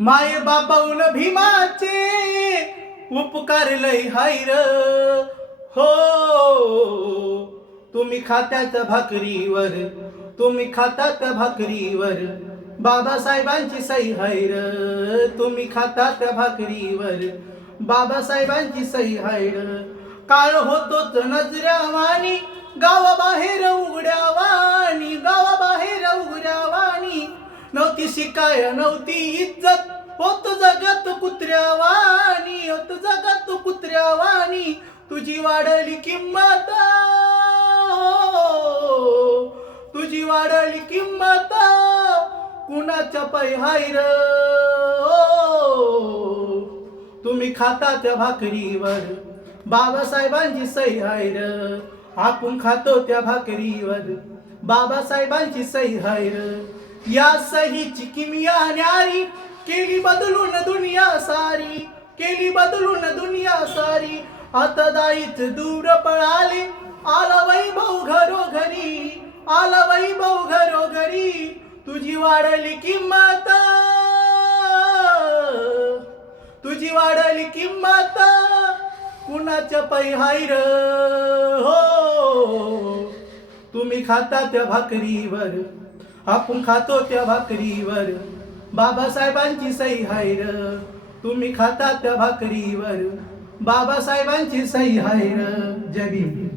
माय बापाऊन भीमाचे उपकार लय हायर हो. तुम्ही खात्यात भाकरीवर, तुम्ही खातात भाकरीवर, बाबासाहेबांची सही हायर. तुम्ही खातात भाकरीवर, बाबासाहेबांची सही हायर. काळ होतोच नजऱ्यावानी, गावाबाहेर उघड्यावानी, गावाबाहेर उघड्यावानी. नव्हती शिकाय नव्हती इज्जत, होत जगत कुत्र्यावानी, होत जगत कुत्र्यावानी. तुझी वाढली किंमत, तुझी वाढली किंमत, कुणाच्या पायी हायर. तुम्ही खाता त्या भाकरीवर, बाबासाहेबांची सही हायर. आपण खातो त्या भाकरीवर, बाबासाहेबांची सही हायर. या सहीची किमिया न्यारी, केली बदलून दुनिया सारी, केली बदलून दुनिया सारी. आता दाईच दूर पळाले, आला वैभव घरोघरी, आला वैभव घरोघरी. तुझी वाढली किंमत, तुझी वाढली किंमत, कुणाच्या पायी हायर हो. तुम्ही खाता त्या भाकरीवर, आपण खातो त्या भाकरीवर, बाबासाहेबांची सही हायर. तुम्ही खाता त्या भाकरीवर, बाबासाहेबांची सही हायर. जय भीम.